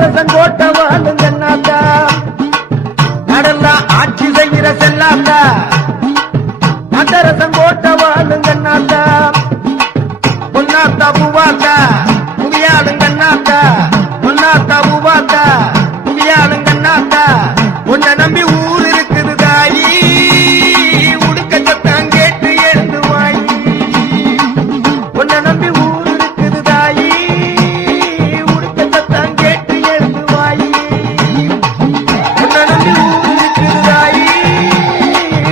நடரசங்கோட்ட வாழும் கண்ணாத்தா நடலாம் ஆட்சி செய்கிற செல்லாத்தா நடரசங்கோட்ட வாழும் கண்ணாத்தா பொன்னாத்தா பூவாத்தா புவியாளும் கண்ணாத்தா பொன்னாத்தா பூவாத்தா புவியாளும் கண்ணாத்தா உன்னை நம்பி ஊர் இருக்குது தாயி உடுக்க சத்தம் கேட்டு எழுந்து வாயி உன்னை நம்பி ஊர் இருக்குது தாயி உடுக்க சத்தம் கேட்டு எழுந்து வாயி உன்னை நம்பி ஊர் இருக்குது தாயி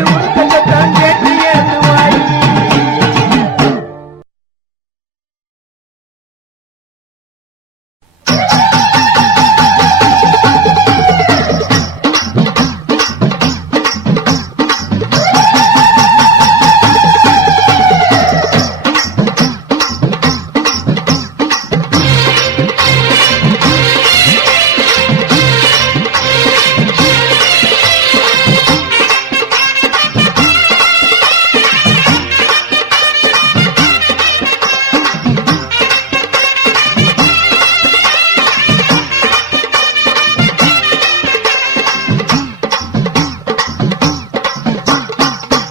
உடுக்க சத்தம் கேட்டு எழுந்து வாயி.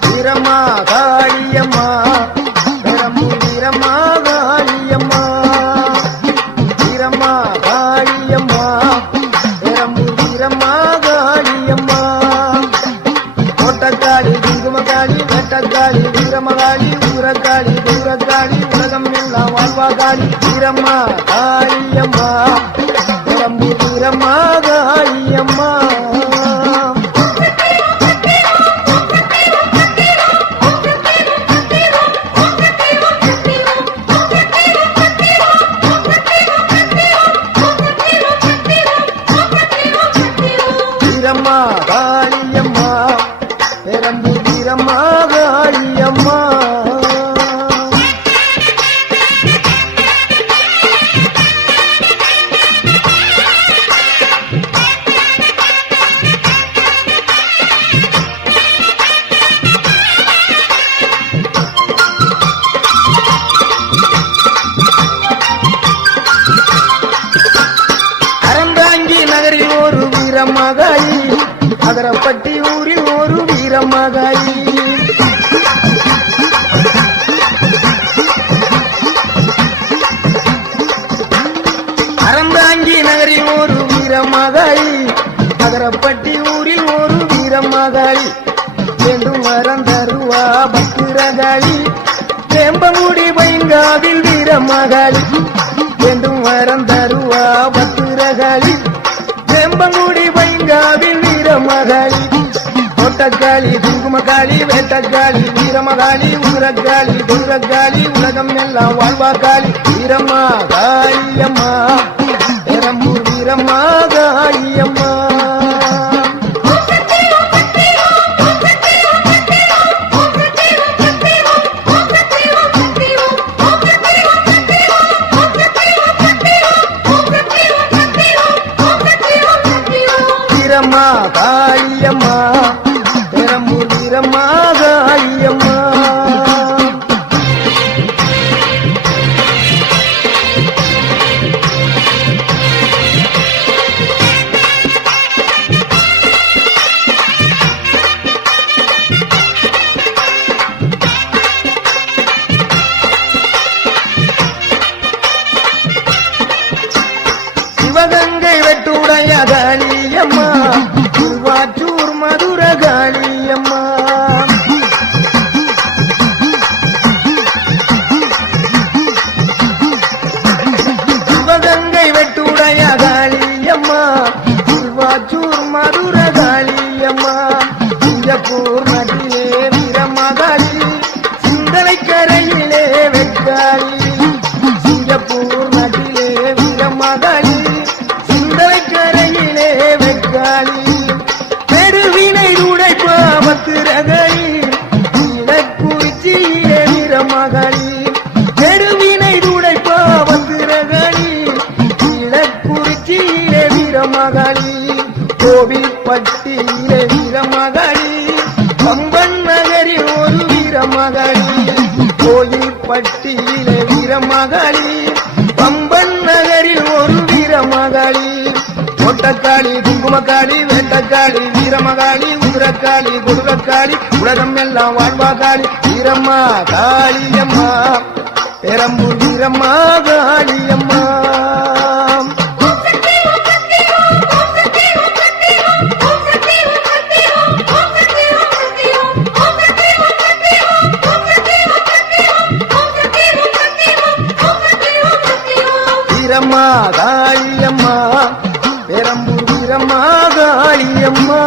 வீரம்மா காளியம்மா பெரம்பூர் வீரம்மா காளியம்மா வீரம்மா காளியம்மா பெரம்பூர் வீரம்மா காளியம்மா கோட்டக்காளி குங்குமக்காளி வெட்டக்காளி வீரமகாளி ஊரக்காளி தூரக்காளி உலகம் எல்லாம் வாழ்வாகாளி வீரம்மா காளியம்மா பெரம்பூர் வீரம்மா காளியம்மா. வீரம்மா காளியம்மா பெரம்பூர் வீரம்மா காளியம்மா. அறந்தாங்கி நகரில் ஒரு வீரமகாளி அகரப்பட்டி ஊரில் ஒரு வீரமகாளி அறந்தாங்கி நகரில் ஒரு வீரமகாளி அகரப்பட்டி ஊரில் ஒரு வீரமகாளி வேண்டும் வரம் தருவா பத்திரகாளி வேம்பமுடி பைங்காவில் வீரமகாளி வேண்டும் வரம் தருவா பத்திரகாளி வேம்பமுடி பைங்காவில் வீரமகாளி கோட்டக்காளி குங்குமக்காளி வேட்டக்காளி வீரமகாளி ஊரக்காளி தூரக்காளி உலகம் எல்லாம் வாழ்வாக்காளி வீரம்மா காளியம்மா பெரம்பூர் வீரம்மா காளியம்மா. வீரம்மா காளியம்மா பெரம்பூர் வீரம்மா காளியம்மா. சிவகங்கை வெட்டுடைய காளியம்மா திருவாச்சூர் மதுர காளியம்மா. சிவகங்கை வெட்டுடைய காளியம்மா திருவாச்சூர் மதுர காளியம்மா. சிங்கப்பூர் நதியே வீரமகாளி சிந்தனை கரையிலே வெக்காளி சிங்கப்பூர் நதியே வீரமகாளி சிந்தனை கரையிலே வெக்காளி பெருவினை உடைப்பா பத்திரகாளி இலக்குறிச்சியிலே வீரமகாளி பெருவினை உடைப்பா பத்திரகாளி இலக்குறிச்சியிலே வீரமகாளி கோவில்பட்டியிலே வீரமகாளி பம்பன் நகரில் ஒரு வீரமகாளி கோயில்பட்டியிலே வீரமகாளி பம்பன் நகரில் ஒரு வீரமகாளி கோட்டக்காளி குங்குமக்காளி வேட்டக்காளி வீரமகாளி உதிரக்காளி குடுரக்காளி உலகம் எல்லாம் வாழ்வா காளி வீரம்மா காளியம்மா பெரம்பூர் வீரம்மா காளியம்மா வீரம்மா காளியம்மா பெரம்பூர் வீரம்மா காளியம்மா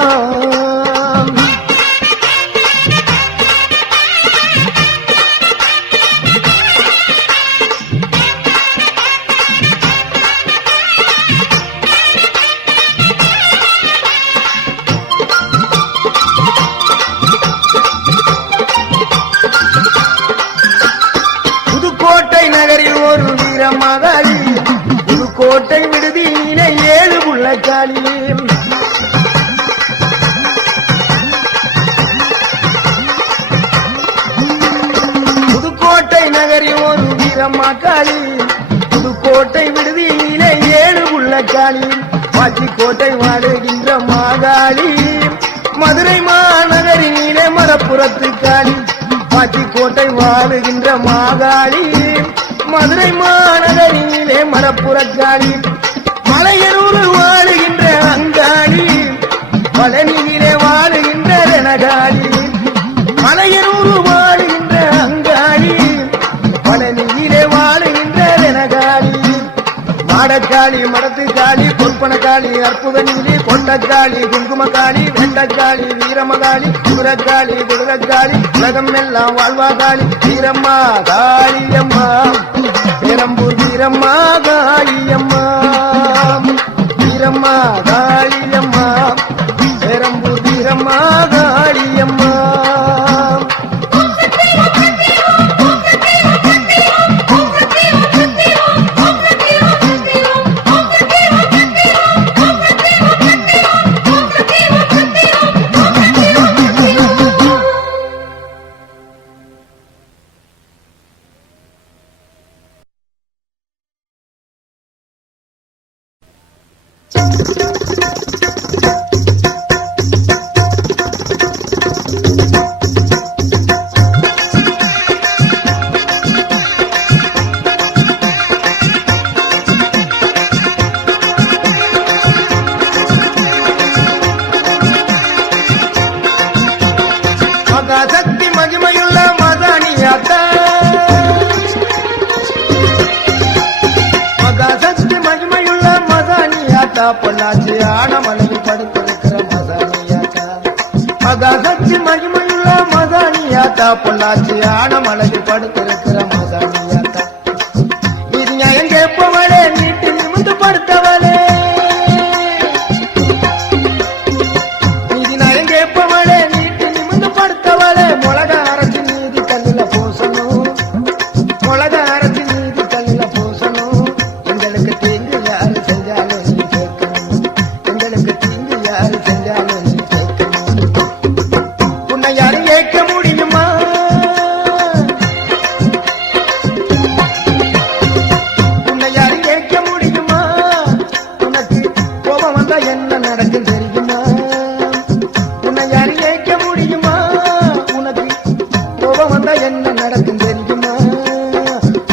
புதுக்கோட்டை நகரில் ஒரு வீரமகாளி கோட்டை விடுதியிலே 7 புள்ளக்காளி புதுக்கோட்டை நகரில் ஒரு வீரமகாளி புதுக்கோட்டை விடுதியிலே 7 புள்ளக்காளி பாச்சிக்கோட்டை வாடுகின்ற மாகாளி மதுரை மாநகரிலே மரப்புறத்து காளி பாச்சிக்கோட்டை வாழுகின்ற மாகாளி மதுரை மாநகரிலே மரப்புறக்காளி மலையனூர் வாழுகின்ற அங்காளி பழனியிலே வாழுகின்ற ரணகாளி மலையனூர் வாழுகின்ற அங்காளி பழனியிலே வாழுகின்ற ரணகாளி மாடக்காளி மடத்துக்காளி பொற்பனக்காளி அற்புத நீலி கொண்டக்காளி குங்குமக்காளி வெண்டக்காளி வீரமகாளி குதிரக்காளி குதிரக்காளி உலகம் எல்லாம் வாழ்வா காளி வீரம்மா காளியம்மா பெரம்பூர் வீரம்மா காளியம்மா வீரம்மா காளியம்மா பெரம்பூர் வீரம்மா காளியம்மா மகாசக்தி மகிமையுள்ள மதானியாத்தா மகாசக்தி மகிமையுள்ள மதானியாத்தா பொள்ளாச்சி ஆனமலையில் படுத்திருக்கிற மதானியாத்தா மகாசக்தி மகிமையுள்ள மதானியாத்தா பொள்ளாச்சி ஆனமலையில் படுத்திருக்கிற மதானியாத்தா இது நியாயம் கேட்பவளே நீட்டு நிமிந்து படுத்தவளே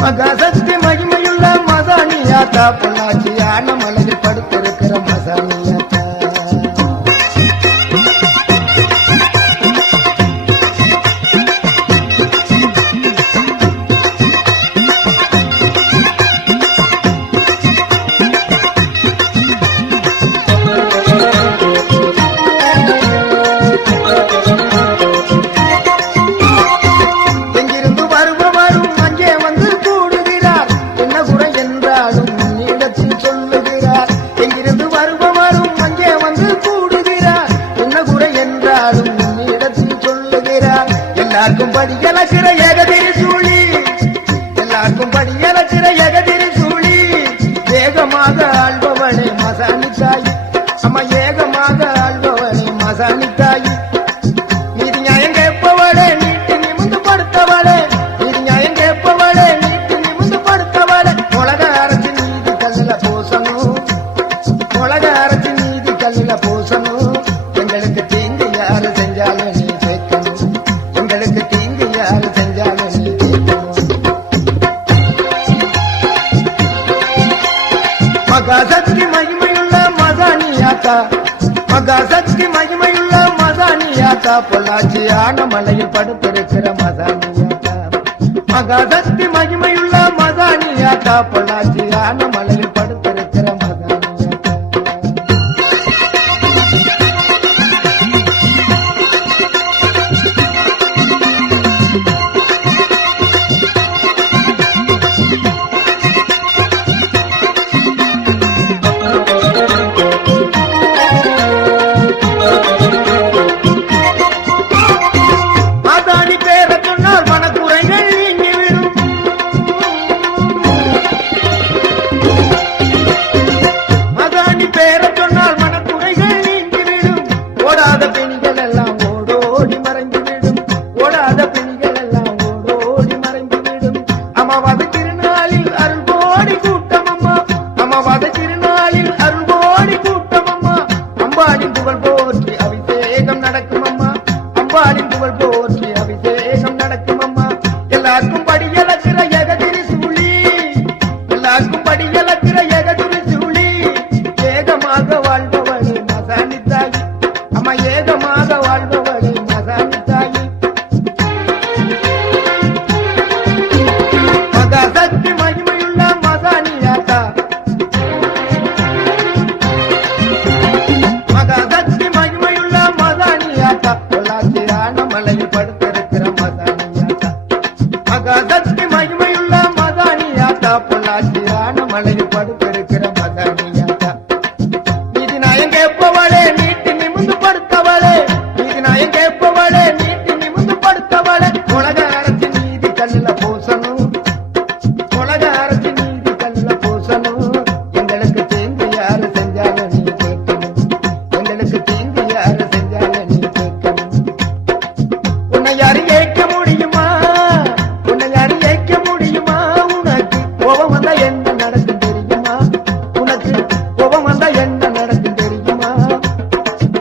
மகாசக்தி மகிமையுள்ள மதானியாத்தா பொள்ளாச்சி ஆனமலையில் படுத்திருக்கிற மதானியாத்தா எல்லாருக்கும் படியலக்கிற ஏகதிரி சூழி எல்லாருக்கும் படியலக்கிற ஏகதிரி சூழி வேகமாக ஆள்பவளே மசானி தாயி அம்மா ஏகமாக ஆள்பவளே மசானி தாயி நீதி நியாயம் கேட்பவளே நீட்டு நிமிந்து படுத்தவளே நீதி நியாயம் கேட்பவளே நீட்டு நிமிந்து படுத்தவளே உலக அரசு நீதி கல்ல பூசணும் உலக அரசு மசானியாத்தா மகாசக்தி மகிமையுள்ள மசானியாத்தா பொள்ளாச்சியான மலையில் படுத்திருக்கிற மசானியாத்தா மகாசக்தி மகிமையுள்ள மசானியாத்தா பொள்ளாச்சியான மலையில் படுத்திருக்கிற மசானியாத்தா மலையில் படுத்திருக்கிற மசானியாத்தா நீதி நாயம் கேட்பவளே நீட்டி நிமிந்து படுத்தவளே நீதி நாயம் கேட்பவளே நீட்டி நிமிந்து படுத்தவளே உலக அரசு நீதி கல்ல பூசணும் உலக அரசு நீதி கல்ல பூசணும் எங்களுக்கு தீங்கு யாரு செஞ்சாலும் நீ கேட்கணும் எங்களுக்கு தீங்கு யாரு செஞ்சாலும் நீ கேட்கணும் உன்னை யாரு ஏற்க முடியுமா உன்னை யாரு ஏற்க முடியுமா உனக்கு கோபம் வந்தா என்ன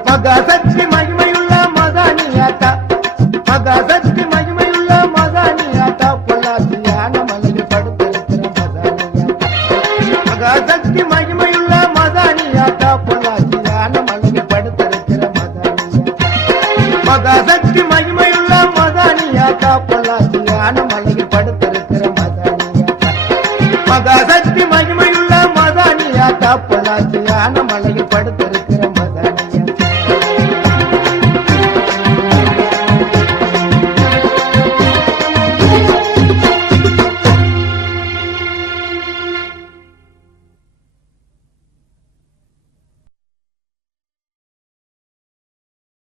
மகாசக்தி மகிமையுள்ள மசானியாத்தா மகாசக்தி மகிமையுள்ள மசானியாத்தா பொள்ளாச்சியான மலையில் படுத்திருக்கிற மசானியாத்தா மகாசக்தி மகிமையுள்ள மசானியாத்தா பொள்ளாச்சியான மலையில் படுத்திருக்கிற மசானியாத்தா மகாசக்தி மகிமையுள்ள மசானியாத்தா பொள்ளாச்சியான மலையில் படுத்திருக்கிற மசானியாத்தா மகாசக்தி மகிமையுள்ள மசானியாத்தா பொள்ளாச்சியான மலையில் படுத்திருக்கிற